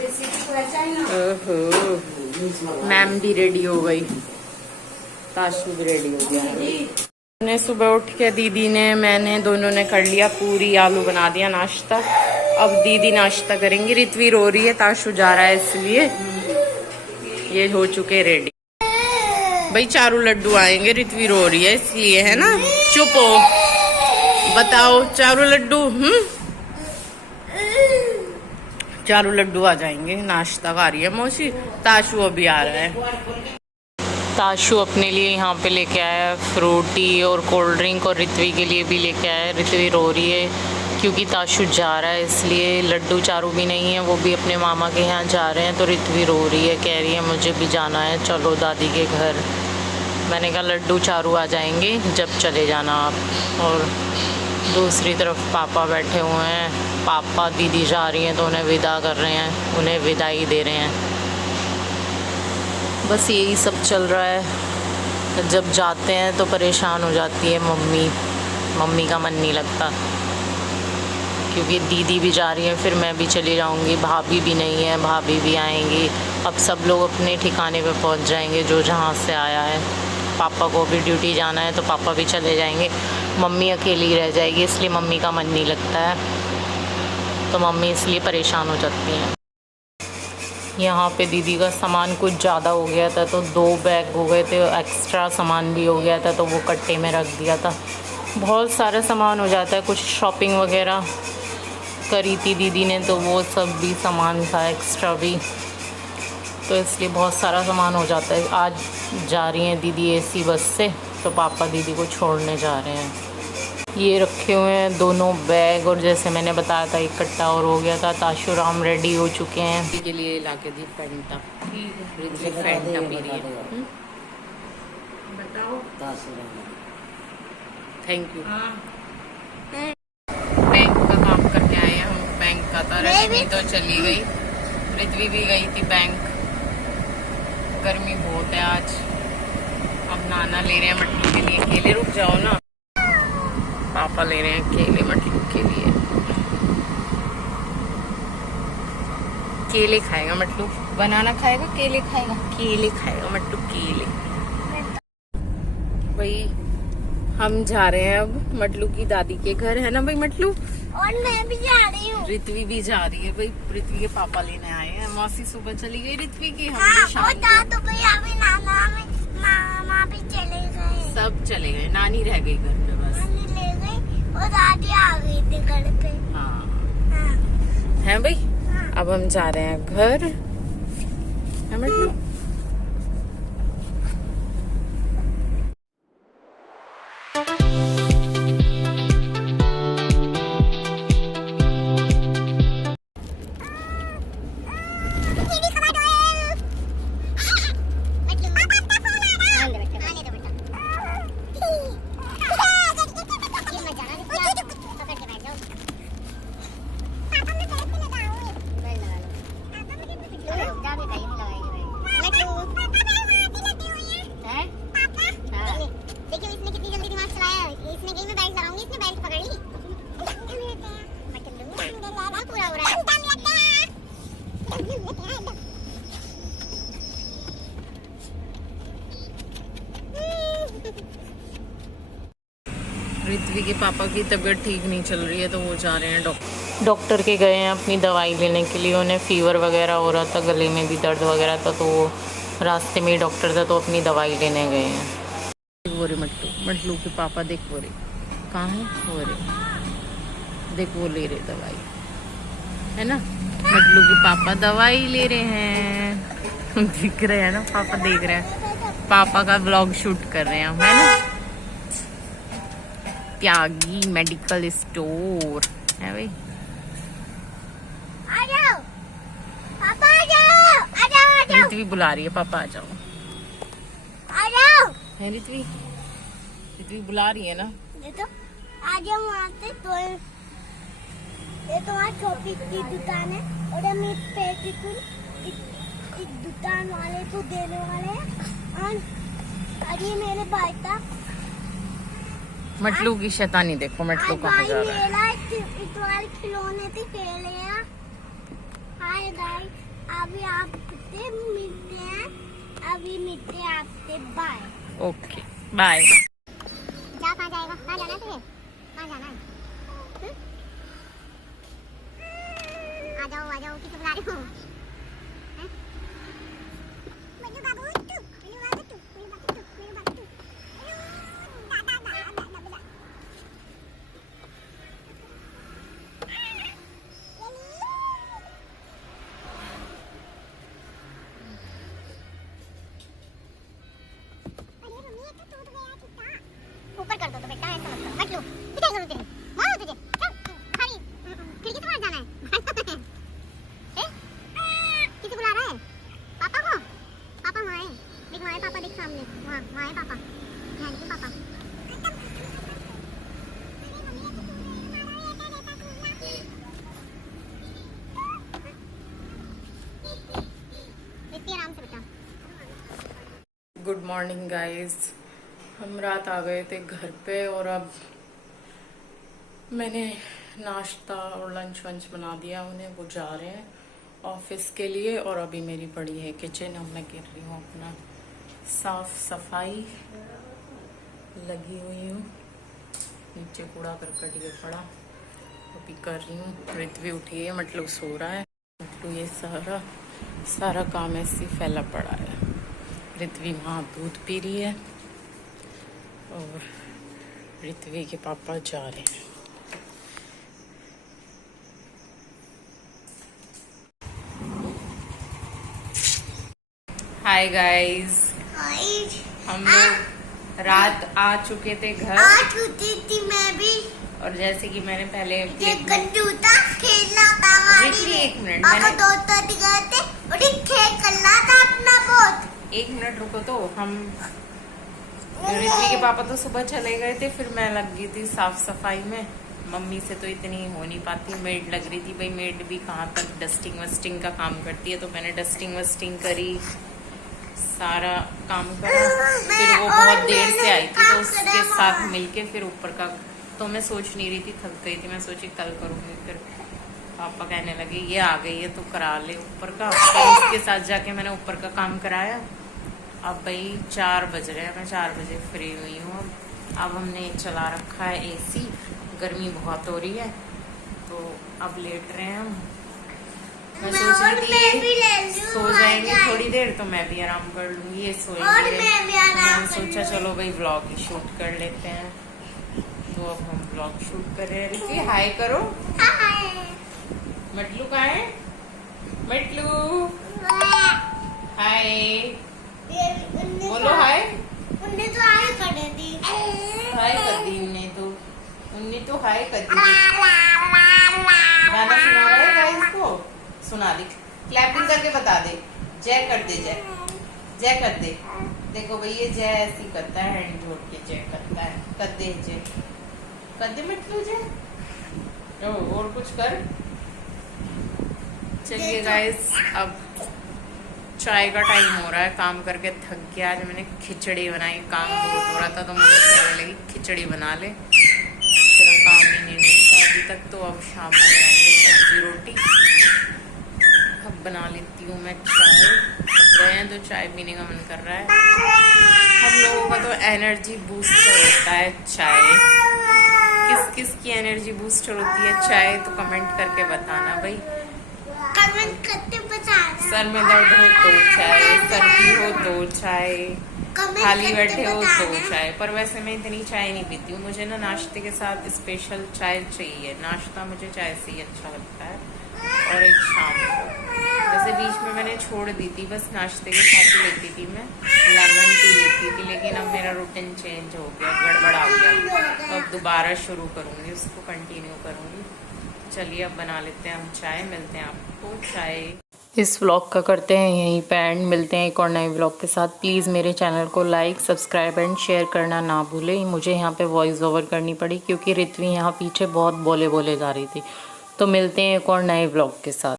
ओहो, मैम भी रेडी हो गई, ताशु भी रेडी हो गया। ने सुबह उठ के दीदी ने मैंने दोनों ने कर लिया पूरी आलू बना दिया नाश्ता। अब दीदी नाश्ता करेंगी। ऋत्वी रो रही है, ताशु जा रहा है इसलिए ये हो चुके रेडी। भाई चारू लड्डू आएंगे, ऋत्वी रो रही है इसलिए, है ना। चुप हो, बताओ चारू लड्डू। चारू लड्डू आ जाएंगे, नाश्ता खा रही है मौसी। ताशु अभी आ रहा है। ताशु अपने लिए यहाँ पे लेके आया फ्रूटी और कोल्ड ड्रिंक, और ऋत्वी के लिए भी लेके आया। ऋत्वी रो रही है क्योंकि ताशु जा रहा है इसलिए। लड्डू चारू भी नहीं है, वो भी अपने मामा के यहाँ जा रहे हैं, तो ऋत्वी रो रही है, कह रही है मुझे भी जाना है, चलो दादी के घर। मैंने कहा लड्डू चारू आ जाएंगे जब चले जाना आप। और दूसरी तरफ पापा बैठे हुए हैं। पापा दीदी जा रही हैं तो उन्हें विदा कर रहे हैं, उन्हें विदाई दे रहे हैं। बस यही सब चल रहा है। जब जाते हैं तो परेशान हो जाती है मम्मी का मन नहीं लगता, क्योंकि दीदी भी जा रही है, फिर मैं भी चली जाऊंगी। भाभी भी नहीं है, भाभी भी आएंगी। अब सब लोग अपने ठिकाने पे पहुंच जाएंगे जो जहाँ से आया है। पापा को भी ड्यूटी जाना है तो पापा भी चले जाएंगे। मम्मी अकेली रह जाएगी, इसलिए मम्मी का मन नहीं लगता है, तो मम्मी इसलिए परेशान हो जाती हैं। यहाँ पे दीदी का सामान कुछ ज़्यादा हो गया था तो 2 बैग हो गए थे, एक्स्ट्रा सामान भी हो गया था तो वो कट्टे में रख दिया था। बहुत सारा सामान हो जाता है, कुछ शॉपिंग वगैरह करी थी दीदी ने तो वो सब भी सामान था एक्स्ट्रा भी, तो इसलिए बहुत सारा सामान हो जाता है। आज जा रही हैं दीदी एसी बस से, तो पापा दीदी को छोड़ने जा रहे हैं। ये रखे हुए हैं दोनों बैग, और जैसे मैंने बताया था एक कट्टा और हो गया था। ताशु राम रेडी हो चुके हैं। दीदी के लिए ला के दी फैंटा, फैंटा पी रही है। बताओ, थैंक यू। बैंक का काम करके आए हैं हम, बैंक का था। ऋत्वी तो चली गई, ऋत्वी भी गई थी बैंक। गर्मी बहुत है आज। अब नाना ले रहे हैं मटलू के लिए केले। रुक जाओ ना, पापा ले रहे हैं केले मटलू के लिए। केले खाएगा मटलू, बनाना खाएगा, केले खाएगा, केले खाएगा मटलू, केले। भाई हम जा रहे हैं अब मटलू की दादी के घर, है ना भाई मटलू। और मैं भी जा रही हूँ। ऋत्वी भी जा रही है भाई, ऋत्वी के पापा लेने आए हैं। मौसी सुबह चली गई ऋत्वी की, हम हाँ, शाम तो भैया अभी नाना मामा भी चले गए, सब चले गए, नानी रह गई घर पे बस। नानी ले गई और दादी आ गई थी घर पे। हाँ, हाँ। है भाई। हाँ। अब हम जा रहे हैं घर, है मटलू। ऋत्वी के पापा की तबीयत ठीक नहीं चल रही है तो वो जा रहे हैं डॉक्टर के गए हैं अपनी दवाई लेने के लिए। उन्हें फीवर वगैरह हो रहा था, गले में भी दर्द वगैरह था, तो वो रास्ते में ही डॉक्टर था तो अपनी दवाई लेने गए हैं। वो रे मटलू के पापा देख, वो रे कहाँ है, वो रे देख, वो ले रहे दवाई, है ना। मटलू के पापा दवाई ले रहे हैं दिख रहे हैं ना, पापा देख रहे हैं। पापा का ब्लॉग शूट कर रहे हैं हम, है ना। त्यागी मेडिकल स्टोर है भाई। आ जाओ पापा, आ जाओ, आ जाओ, आ जाओ। ऋत्वी बुला रही है, पापा आ जाओ, आ जाओ। है ऋत्वी बुला रही है ना। देखो आ जाओ वहाँ से। तो ये तुम्हारी छोटी की दुकान है और हम इस दुकान वाले को देने वाले हैं। और ये मेरे भाई था। मटलू की शैतानी देखो, मटलू कहाँ जा रहा है। खिलौने थे खेले। हाय गाइस, अभी आपसे मिलते हैं, अभी मिलते हैं आपसे, बाय। Okay bye. जा, कहाँ जाएगा? कहाँ जाना है तुझे? कहाँ जाना है? आ जाओ, किसे बुला रही हो? बल्लू बाबू, बल्लू बाबू, बल्लू बाबू, दादा। ऊपर कर दो तो बेटा, ऐसा मत करो, मत लो, किधर करूँ तेरे, मारो तुझे, चल, खाली, खिड़की से बाहर जाना है, किसे बुला रहा है? पापा को? पापा वहाँ है, देख वहाँ है पापा, देख सामने, वहाँ है पापा, ध्यान से पापा। इतनी आराम से बेटा। Good morning guys. हम रात आ गए थे घर पे और अब मैंने नाश्ता और लंच वंच बना दिया उन्हें, वो जा रहे हैं ऑफिस के लिए। और अभी मेरी पड़ी है किचन, अब मैं कर रही हूँ अपना साफ सफाई, लगी हुई हूँ। नीचे कूड़ा करकट ये पड़ा, अभी कर रही हूँ। ऋत्वी उठी है, मतलब सो रहा है, मतलब ये सारा काम ऐसे फैला पड़ा है। ऋत्वी वहाँ दूध पी रही है और ऋत्वी के पापा जा रहे हैं। हाय गाइस, हम लोग रात आ चुके थे घर। आ चुकी थी मैं भी, और जैसे कि मैंने पहले ये गंदूता खेलना था हमारी, एक मिनट, पापा मैंने दोस्तों गए थे और ये खेल करना था अपना बहुत। 1 मिनट रुको। तो हम ऋत्वी के पापा तो सुबह चले गए थे, फिर मैं लग गई थी साफ सफाई में। मम्मी से तो इतनी हो नहीं पाती, मेड लग रही थी। भाई मेड भी कहाँ तक डस्टिंग वस्टिंग का काम करती है, तो मैंने डस्टिंग वस्टिंग करी, सारा काम करा। फिर वो बहुत देर से आई थी, तो उसके साथ मिलके फिर ऊपर का, तो मैं सोच नहीं रही थी, थक गई थी, मैं सोची कल करूँगी। फिर पापा कहने लगे ये आ गई है तो करा ले ऊपर का। फिर उसके साथ जाके मैंने ऊपर का काम कराया। अब भाई 4 बज रहे हैं, मैं 4 बजे फ्री हुई हूँ। अब हमने चला रखा है एसी, गर्मी बहुत हो रही है, तो अब लेट रहे हैं हम। मैं सोच रही थी सो जाएंगे थोड़ी देर तो मैं भी आराम कर लूंगी, ये सोएंगे। मैंने सोचा चलो भाई व्लॉग ही शूट कर लेते हैं, तो अब हम व्लॉग शूट कर रहे हैं। ऋत्वी हाय करो। मटलू कहाँ है? मटलू हाय बोलो हाय। उन्हें तो हाय कर दी, हाय कर दी उन्हें तो हाय कर दी। गाना सुना रहा है गाइस को, सुना दे, क्लैपिंग करके बता दे, जय कर दे, जय कर दे। देखो भाई ये जय ऐसी करता है, हैंड जोड़ के जय करता है। कर दे जय, कर दे मटलू जय। और कुछ कर। चलिए गाइस, अब चाय का टाइम हो रहा है। काम करके थक गया, आज मैंने खिचड़ी बनाई। काम बहुत हो रहा था तो मुझे कहने लगी खिचड़ी बना ले, तेरा काम ही नहीं मिलता अभी तक। तो अब शाम को बनाएंगे सब्जी रोटी। अब बना लेती हूँ मैं चाय, थक गए हैं तो चाय पीने का मन कर रहा है। हम लोगों का तो एनर्जी बूस्टर होता है चाय। किस किस की एनर्जी बूस्टर होती है चाय, तो कमेंट करके बताना भाई। कमेंट करते बताना। सर में दर्द हो तो चाय, सर्दी हो तो चाय, खाली बैठे हो तो चाय। पर वैसे मैं इतनी चाय नहीं पीती हूँ, मुझे ना नाश्ते के साथ स्पेशल चाय चाहिए। नाश्ता मुझे चाय से ही अच्छा लगता है, और एक शाम को। जैसे बीच में मैंने छोड़ दी थी, बस नाश्ते के साथ ही लेती थी मैं, लेमन टी लेती थी। लेकिन अब मेरा रूटीन चेंज हो गया, गड़बड़ आ गया, तो अब दोबारा शुरू करूँगी, उसको कंटिन्यू करूँगी। चलिए अब बना लेते हैं हम चाय, मिलते हैं आपको चाय। इस व्लॉग का करते हैं यहीं पे एंड, मिलते हैं एक और नए व्लॉग के साथ। प्लीज़ मेरे चैनल को लाइक, सब्सक्राइब एंड शेयर करना ना भूलें। मुझे यहाँ पे वॉइस ओवर करनी पड़ी क्योंकि ऋत्वी यहाँ पीछे बहुत बोले जा रही थी। तो मिलते हैं एक और नए व्लॉग के साथ।